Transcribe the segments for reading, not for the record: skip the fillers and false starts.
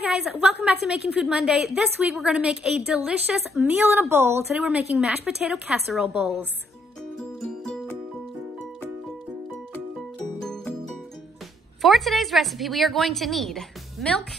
Hi guys, welcome back to Making Food Monday. This week we're going to make a delicious meal in a bowl. Today we're making mashed potato casserole bowls. For today's recipe, we are going to need milk,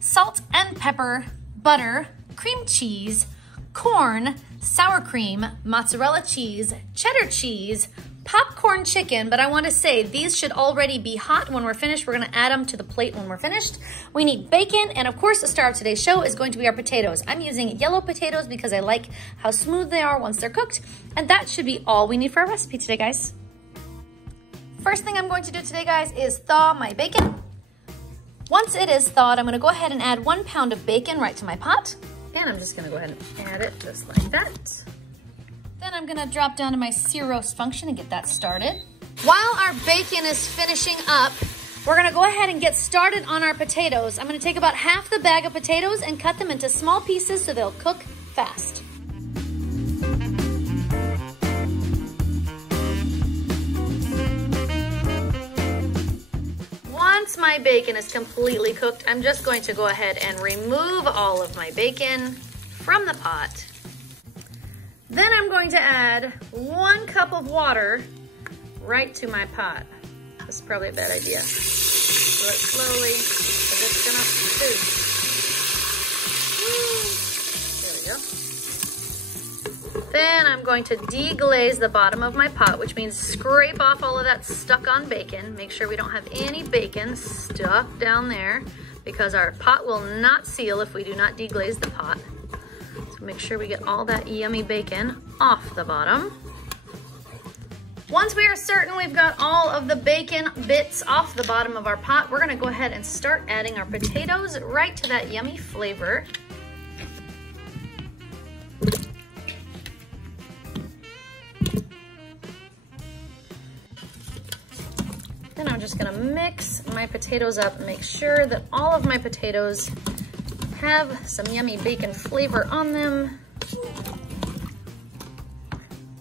salt and pepper, butter, cream cheese, corn, sour cream, mozzarella cheese, cheddar cheese, popcorn chicken, but I want to say these should already be hot when we're finished. We're going to add them to the plate when we're finished. We need bacon, and of course the star of today's show is going to be our potatoes. I'm using yellow potatoes because I like how smooth they are once they're cooked, and that should be all we need for our recipe today, guys. First thing I'm going to do today, guys, is thaw my bacon. Once it is thawed, I'm going to go ahead and add 1 pound of bacon right to my pot, and I'm just going to go ahead and add it just like that. Then I'm gonna drop down to my sear roast function and get that started. While our bacon is finishing up, we're gonna go ahead and get started on our potatoes. I'm gonna take about half the bag of potatoes and cut them into small pieces so they'll cook fast. Once my bacon is completely cooked, I'm just going to go ahead and remove all of my bacon from the pot. Then I'm going to add 1 cup of water right to my pot. This is probably a bad idea. Do it slowly, because it's gonna stew. There we go. Then I'm going to deglaze the bottom of my pot, which means scrape off all of that stuck on bacon. Make sure we don't have any bacon stuck down there, because our pot will not seal if we do not deglaze the pot. So make sure we get all that yummy bacon off the bottom. Once we are certain we've got all of the bacon bits off the bottom of our pot, we're gonna go ahead and start adding our potatoes right to that yummy flavor. Then I'm just gonna mix my potatoes up and make sure that all of my potatoes have some yummy bacon flavor on them.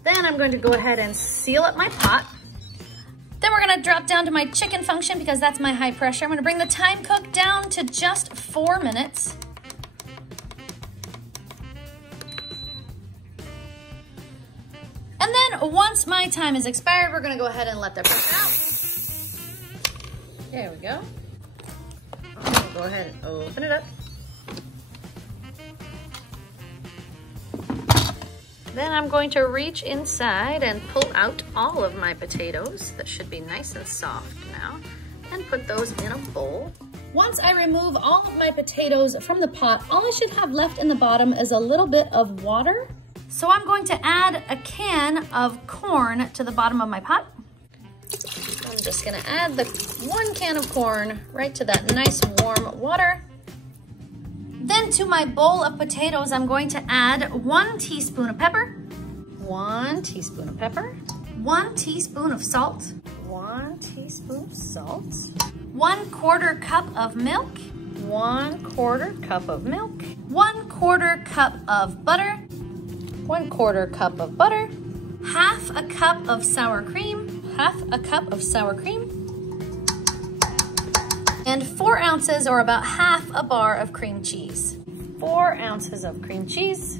Then I'm going to go ahead and seal up my pot. Then we're gonna drop down to my chicken function because that's my high pressure. I'm gonna bring the time cook down to just 4 minutes. And then once my time is expired, we're gonna go ahead and let that pressure out. There we go. I'll go ahead and open it up. Then I'm going to reach inside and pull out all of my potatoes that should be nice and soft now, and put those in a bowl. Once I remove all of my potatoes from the pot, all I should have left in the bottom is a little bit of water. So I'm going to add a can of corn to the bottom of my pot. I'm just gonna add the 1 can of corn right to that nice warm water. Then to my bowl of potatoes, I'm going to add 1 teaspoon of pepper, 1 teaspoon of pepper, 1 teaspoon of salt, 1 teaspoon of salt, 1/4 cup of milk, 1/4 cup of milk, 1/4 cup of butter, 1/4 cup of butter, 1/2 cup of sour cream, 1/2 cup of sour cream, and 4 ounces or about 1/2 bar of cream cheese. 4 ounces of cream cheese.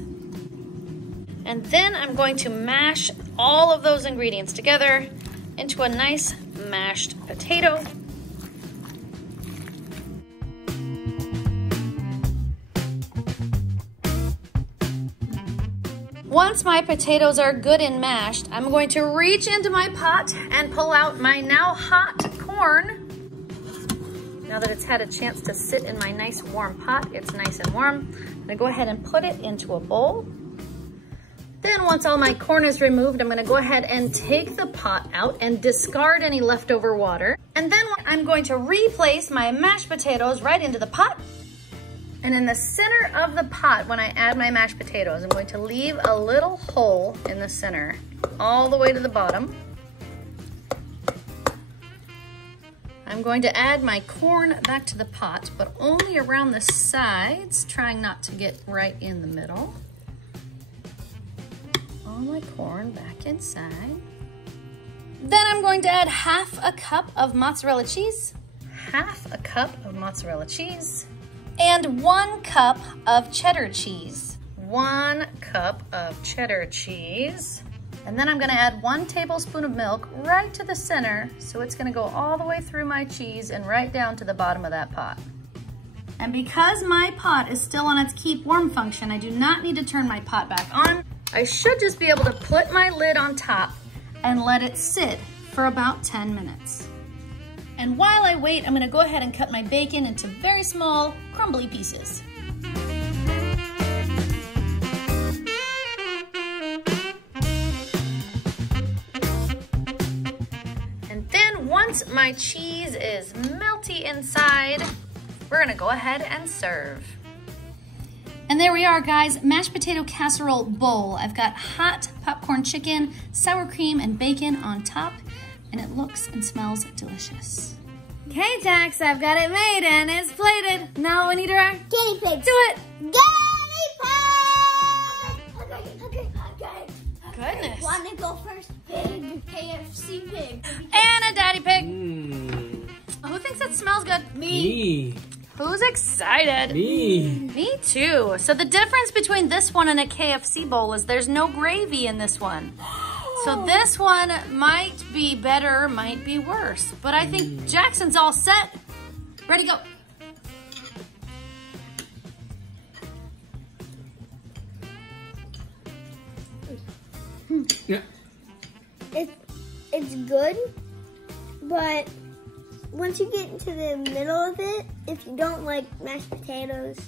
And then I'm going to mash all of those ingredients together into a nice mashed potato. Once my potatoes are good and mashed, I'm going to reach into my pot and pull out my now hot corn. Now that it's had a chance to sit in my nice warm pot, it's nice and warm, I'm gonna go ahead and put it into a bowl. Then once all my corn is removed, I'm gonna go ahead and take the pot out and discard any leftover water. And then I'm going to replace my mashed potatoes right into the pot. And in the center of the pot, when I add my mashed potatoes, I'm going to leave a little hole in the center, all the way to the bottom. I'm going to add my corn back to the pot, but only around the sides, trying not to get right in the middle. All my corn back inside. Then I'm going to add 1/2 cup of mozzarella cheese. 1/2 cup of mozzarella cheese. And 1 cup of cheddar cheese. 1 cup of cheddar cheese. And then I'm gonna add 1 tablespoon of milk right to the center, so it's gonna go all the way through my cheese and right down to the bottom of that pot. And because my pot is still on its keep warm function, I do not need to turn my pot back on. I should just be able to put my lid on top and let it sit for about 10 minutes. And while I wait, I'm gonna go ahead and cut my bacon into very small, crumbly pieces. And then once my cheese is melty inside, we're gonna go ahead and serve. And there we are, guys, mashed potato casserole bowl. I've got hot popcorn chicken, sour cream, and bacon on top, and it looks and smells delicious. Okay, Jax, I've got it made and it's plated. Now we need our guinea pigs. Do it. Guinea pig. Okay. Goodness. Want to go first? Pig. KFC pig. And a daddy pig. Who thinks that smells good? Me. Who's excited? Me. Me too. So the difference between this one and a KFC bowl is there's no gravy in this one. So this one might be better, might be worse. But I think Jackson's all set. Ready, go. Yeah. It's good, but once you get into the middle of it, if you don't like mashed potatoes,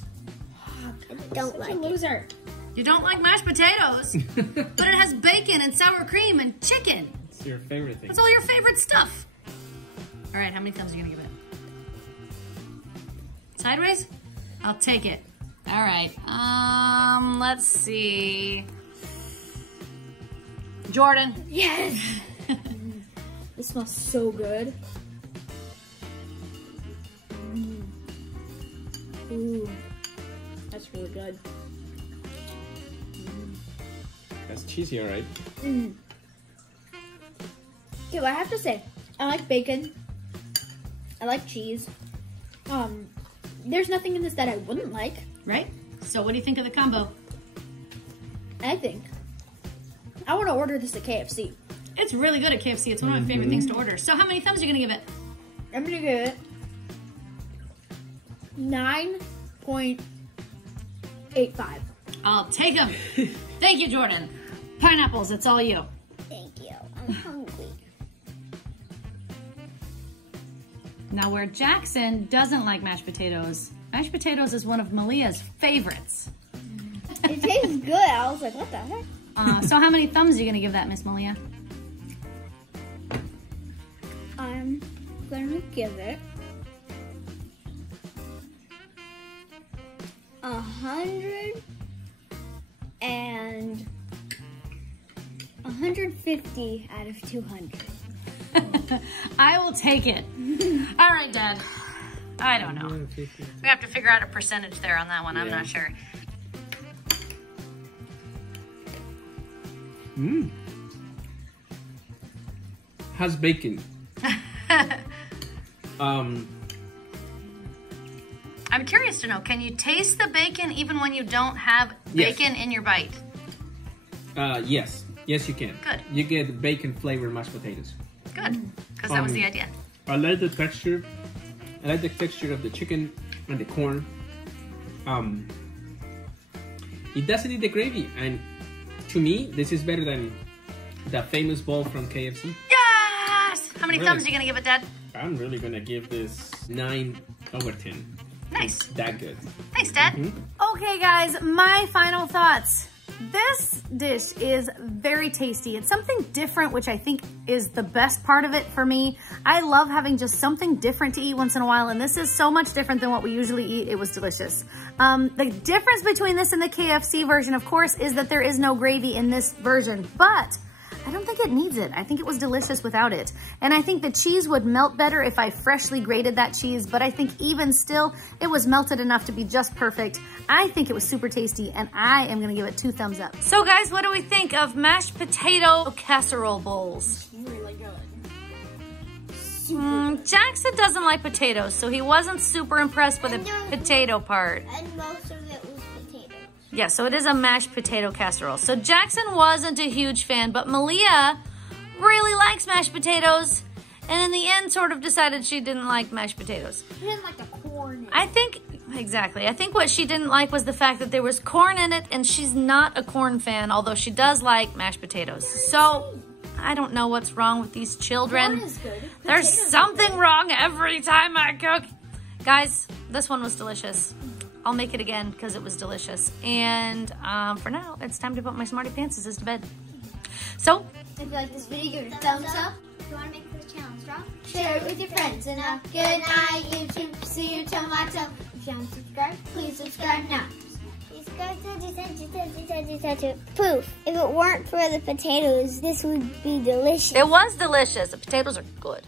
I don't like it. You don't like mashed potatoes, but it has bacon and sour cream and chicken. It's your favorite thing. That's all your favorite stuff. All right, how many thumbs are you gonna give it? Sideways? I'll take it. All right, let's see. Jordan. Yes! This smells so good. Ooh, that's really good. That's cheesy, all right. Okay, well, I have to say, I like bacon. I like cheese. There's nothing in this that I wouldn't like. Right? So what do you think of the combo? I think I want to order this at KFC. It's really good at KFC. It's one of my favorite things to order. So how many thumbs are you gonna give it? I'm gonna give it 9.85. I'll take them. Thank you, Jordan. Pineapples, it's all you. Thank you. I'm hungry. Now where Jackson doesn't like mashed potatoes is one of Malia's favorites. It tastes good. I was like, what the heck? So how many thumbs are you gonna give that, Miss Malia? I'm gonna give it 150 out of 200. I will take it. All right, Dad. I don't know. We have to figure out a percentage there on that one. I'm not sure. Has bacon. I'm curious to know, can you taste the bacon even when you don't have bacon in your bite? Yes. Yes, you can. Good. You get bacon flavored mashed potatoes. Good, because that was the idea. I like the texture. I like the texture of the chicken and the corn. It doesn't need the gravy, and to me, this is better than the famous bowl from KFC. Yes! How many Really? thumbs are you gonna give it, Dad? I'm really gonna give this 9 over 10. Nice. It's that good. Thanks, Dad. Okay, guys, my final thoughts. This dish is very tasty. It's something different, which I think is the best part of it for me. I love having just something different to eat once in a while, and this is so much different than what we usually eat. It was delicious. The difference between this and the KFC version, of course, is that there is no gravy in this version, but I don't think it needs it. I think it was delicious without it. And I think the cheese would melt better if I freshly grated that cheese, but I think even still, it was melted enough to be just perfect. I think it was super tasty, and I am gonna give it 2 thumbs up. So guys, what do we think of mashed potato casserole bowls? Really good. super good. Jackson doesn't like potatoes, so he wasn't super impressed by the potato part. And most of it was potatoes. Yeah, so it is a mashed potato casserole. So Jackson wasn't a huge fan, but Malia really likes mashed potatoes. And in the end, sort of decided she didn't like mashed potatoes. She didn't like the corn in it. I think what she didn't like was the fact that there was corn in it, and she's not a corn fan, although she does like mashed potatoes. So, I don't know what's wrong with these children. Corn is good. There's Potatoes something wrong every time I cook. Guys, this one was delicious. I'll make it again because it was delicious. And for now, it's time to put my Smarty Pantses to bed. So, If you like this video, give it a thumbs up. If you want to make this channel strong, Share it with your friends. And a good night, YouTube. See you tomorrow. If you haven't subscribed, please subscribe now. poof. If it weren't for the potatoes, this would be delicious. it was delicious. The potatoes are good.